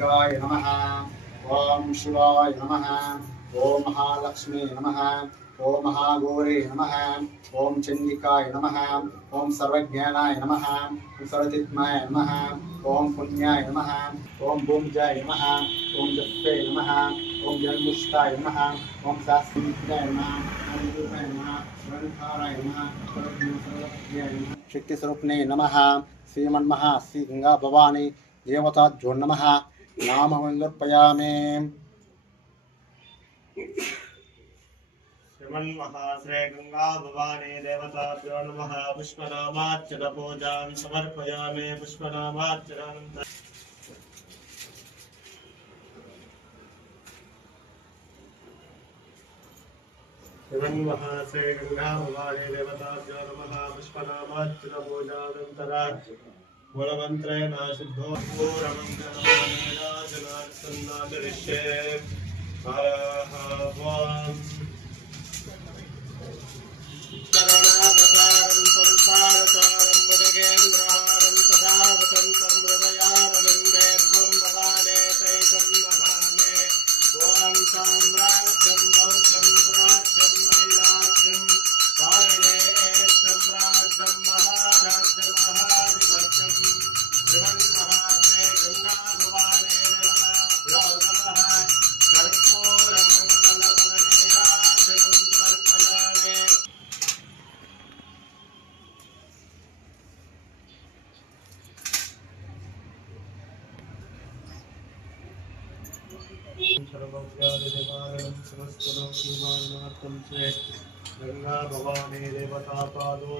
दुर्गाय नमः। ओम शिवाय नमः। ओम महालक्ष्मी नमः। ओम महागौरी नमः। ओम चंडिकाय नमः। ओम सर्वज्ञानाय नमः। ओम सर्वजित्माय नमः। ओम पुण्याय नमः। ओम भूमजाय नमः। ओम जप्पे नमः। ओम जन्मुष्टाय नमः। ओम शास्त्राय नमः। ओम रूपाय नमः। ओंकाराय नमः। सर्वज्ञाय नमः। शक्ति स्वरूपने नमः। श्रीमन्महा श्री गंगा भवानी देवताभ्यो नमः। नामं समर्पयामि। श्रीमन्महाश्रे गंगा भवानी देवताभ्यो नमः। पुष्पनामार्चन पूजां समर्पयामि। पुष्पनामार्चनानन्तरं श्रीमन्महाश्रे गंगा भवानी देवताभ्यो नमः। पुष्पनामार्चन पूजानन्तरं मूलमन्त्रेण शुद्धो पूर्वमन्त्रनामनेनाजनार्सन्नादरिष्ये करुणावतारं संसारसारं मुदगेन्द्रहारं सदा वसन्तं हृदयारविन्देर्वं भवाने चैतं नमामि। ॐ साम्राज्यं बौद्धं राज्यं वैराज्यं पारणे साम्राज्यं महाराज्यमहाधिपत्यं श्रीमन्महाश्रे गंगा भवानी देवताभ्यो नमः। कर्पूरमण्डलफलनीराजनं समर्पयामि। सर्वव्याधिनिवारणं समस्तलोकनिवारणार्थं श्री गंगा भवानी देवता पादो